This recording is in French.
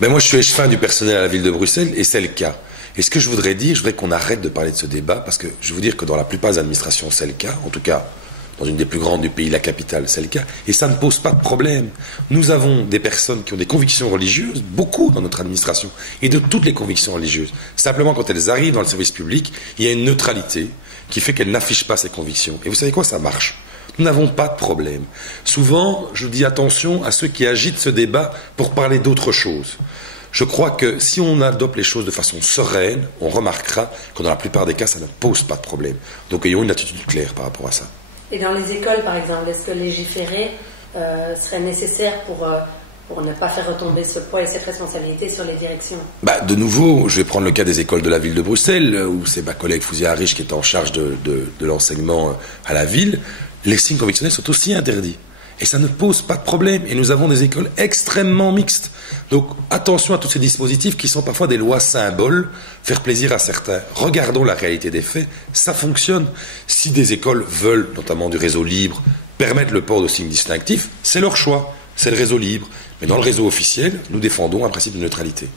Ben moi, je suis échevin du personnel à la ville de Bruxelles et c'est le cas. Et ce que je voudrais dire, je voudrais qu'on arrête de parler de ce débat parce que je vais vous dire que dans la plupart des administrations, c'est le cas. En tout cas, dans une des plus grandes du pays, la capitale, c'est le cas. Et ça ne pose pas de problème. Nous avons des personnes qui ont des convictions religieuses, beaucoup dans notre administration, et de toutes les convictions religieuses. Simplement, quand elles arrivent dans le service public, il y a une neutralité qui fait qu'elles n'affichent pas ces convictions. Et vous savez quoi, ça marche. Nous n'avons pas de problème. Souvent, je dis attention à ceux qui agitent ce débat pour parler d'autre chose. Je crois que si on adopte les choses de façon sereine, on remarquera que dans la plupart des cas, ça ne pose pas de problème. Donc ayons une attitude claire par rapport à ça. Et dans les écoles, par exemple, est-ce que légiférer serait nécessaire pour ne pas faire retomber ce poids et cette responsabilité sur les directions? De nouveau, je vais prendre le cas des écoles de la ville de Bruxelles, où c'est ma collègue Fouzia Harish qui est en charge de l'enseignement à la ville. Les signes convictionnels sont aussi interdits. Et ça ne pose pas de problème. Et nous avons des écoles extrêmement mixtes. Donc attention à tous ces dispositifs qui sont parfois des lois symboles, faire plaisir à certains. Regardons la réalité des faits, ça fonctionne. Si des écoles veulent, notamment du réseau libre, permettre le port de signes distinctifs, c'est leur choix, c'est le réseau libre. Mais dans le réseau officiel, nous défendons un principe de neutralité.